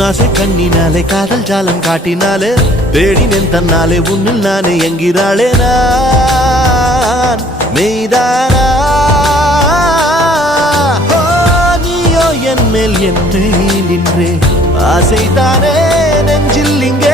உன்னாசை கண்ணினாலே காதல் ஜாலம் காட்டினாலே தேடினேன் தன்னாலே உன்னில் நானே என்கிறாளே நான் மெய்தானா என் மேல் என்னை நின்றே ஆசைதானே நெஞ்சில் இங்கே